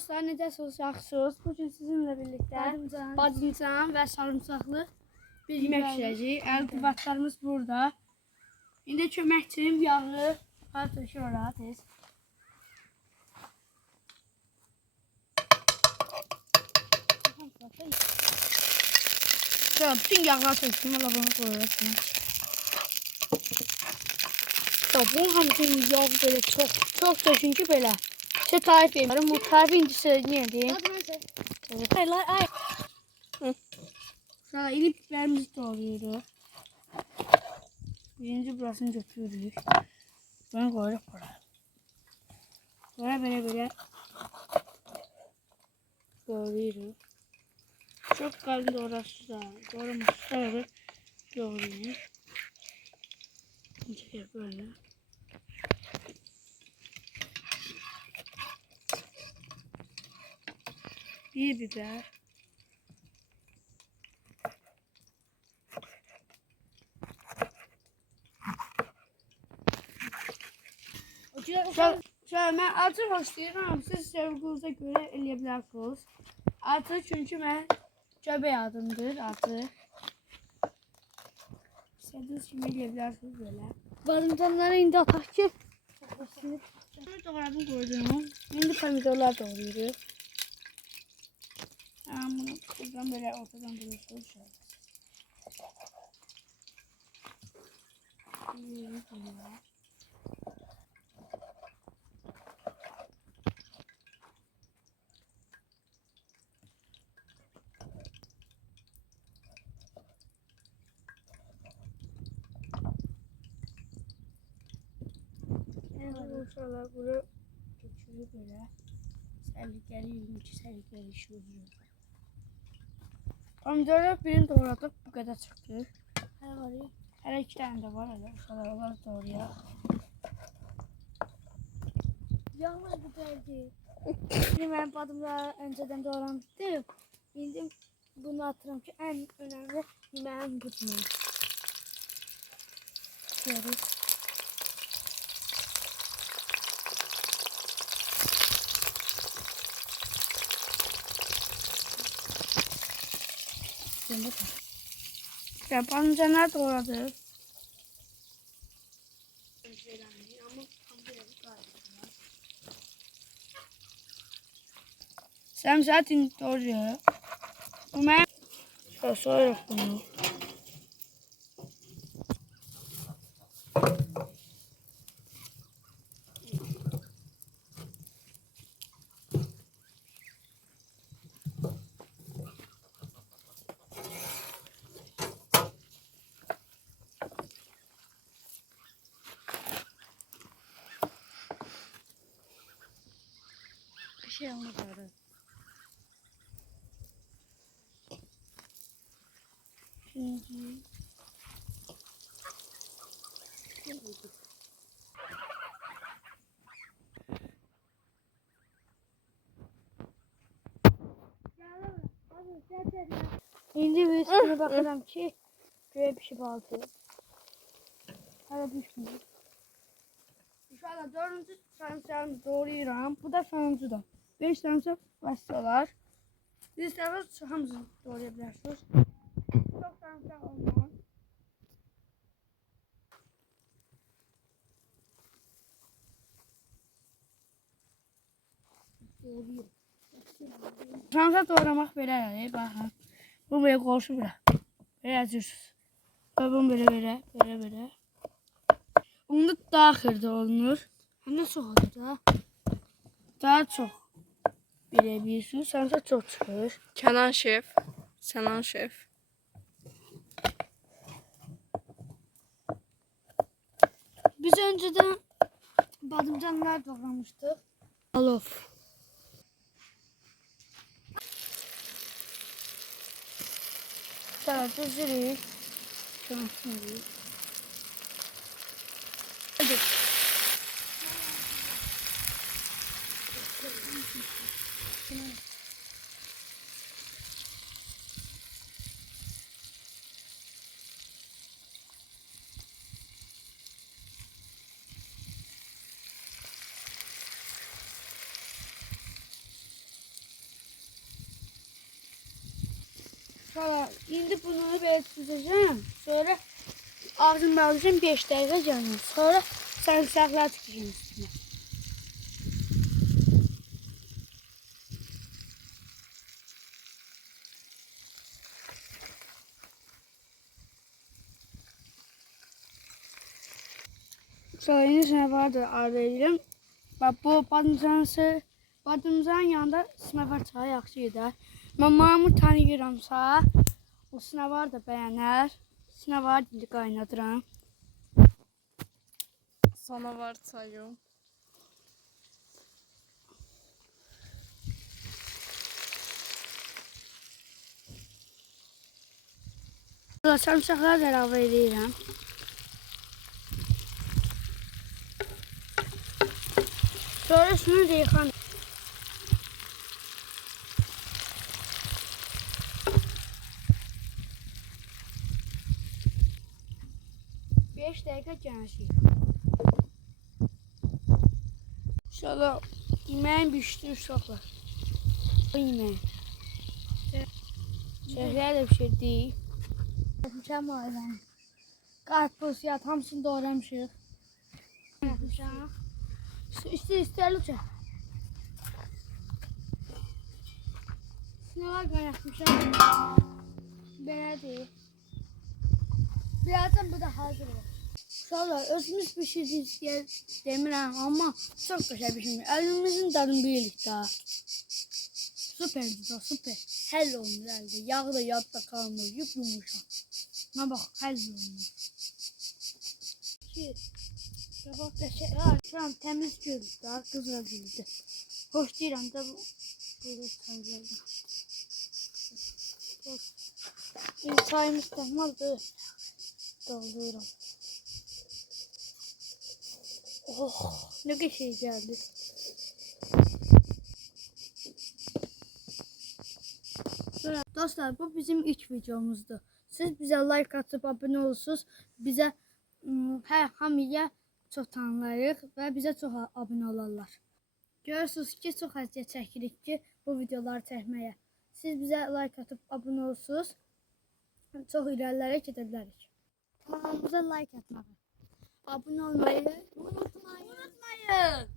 dostlar, necəsiniz, yaxşısınız? Bugün sizinlə birlikdə badımcan və sarımsaqlı bir yemək pişirəcəyik. Əl-qüvvətlərimiz burada. İndi köməkçiyim yağı tökür ora tez. Şöyle bütün yağlar tökdüm, valla bunu koyuyorsun. Bunun hamısının yağ böyle çok tökün ki böyle. İşte tarif veriyorum. Bu tarifi indi söyleyeyim. Ay. Sonra ilip biberimizi doğruyoruz. Birinci burasını götürürük. Bunu koyuyoruz buraya. Sonra böyle doğruyoruz. Çok kalın doğrasız da. Doğramışız da doğruyoruz. Çeker böyle. Bir biber. Şöyle ben acı başlayıram. Siz sevginize göre eləyə Acı çünkü ben göbək adımdır acı. İstediğiniz kimi eləyə böyle. Badımcanları indi ataq ki. Bunu doğradım koydum. İndi pomidorlar doğruyoruz. Bunu buradan böyle ortadan buluyorsunuz şöyle. Şöyle buraya geçiyor böyle. Serlikleri işiyoruz. Pomidorlar birini doğradık, bu kadar çıktı. Her iki tane de var öyle. Şöyle onları doğruyor. Yalnız bu geldi. Şimdi ben badımları önceden doğramıştım. Şimdi bunu atıram ki en önemli yemeğim budur. Şöyle. Ya pancarlar doğradı. Sen zaten doğruyor. Ama şöyle soyarak bunu. Bir şey anlamadım. Şimdi bir üstüne bakalım ki şöyle bir şey baltı. Hala düşmüyor. İnşallah dördüncü sarımsağımızı doğruyorum. Bu da sonuncu da. 5 sarımsak başlıyorlar. Siz sarımsak hamısını doğrayabilirsiniz. Çok sarımsak olmaz. Sarımsak doğramak böyle yani. Bakın. Bu böyle koşu böyle. Böyle yazıyorsunuz. Bunu böyle. Onu daha ahırda olunur. Hem de çok olur da. Daha çok bilebilirsiniz. Sarımsak çok çıkıyor. Kenan şef. Sənan şef. Biz önceden badımcanlar doğramıştık. Alof. Sadece zürük. Şanslı. Hadi. Sonra indi bunu belə süzəcəm. Sonra ağzını bağlayacağım 5 dəqiqə canım. Sonra sarımsaqlar tikəcəm üstünə. Sonra yine sana vardır arda edirəm. Bax bu badımcanın yanında sınavlar çayı yaxşı gedər. Mən mamur tanıyıramsa, o sınavlar da bəyənər. Sınavlar dili qaynadıram. Sana var çayım. Sonra sarımsaqları da əlavə edirəm. Sonra şunu da yıxanım. Beş dəqiqə gənclik. İnşallah yeməyin bişdi uşaqlar. Bu yeməyin. Şəhərlər də bir şey deyil. Yapmışam ailəm. Qarpuz, yat, hamısını doğramışıq. Yapmışam. İstəyirli çək. Sınavlar qaynatmışam. Belədir. Birazdan bu da hazır olur. Uşaqlar, özümüz pişirdik deyə demirəm, amma çox qəşəng pişirmiş. Əlimizin dadını bilirik daha. Süperdir da, süper. Həll olunur əldə. Yağı da yadda qalmır, yumuşaq. Nə bax, həll olunur. Sabah qəşəng, şu an təmiz görür daha, qızla bildi. Hoş deyirəm də bu böyle çaylardan. Çayımız tamamdır. Doldururam. Oh, ne qəşəng geldi. Dostlar, bu bizim ilk videomuzdur. Siz bizə like atıp abone olursunuz. Bizə hamıya çox tanıyırıq və bizə çox abone olarlar. Görürsünüz ki, çox əziyyət çəkirik ki, bu videoları çəkməyə. Siz bizə like atıp abone olursunuz. Çox irəlilərə gedə bilərik. Kanalımıza like atmağı, abone olmayı unutmayın.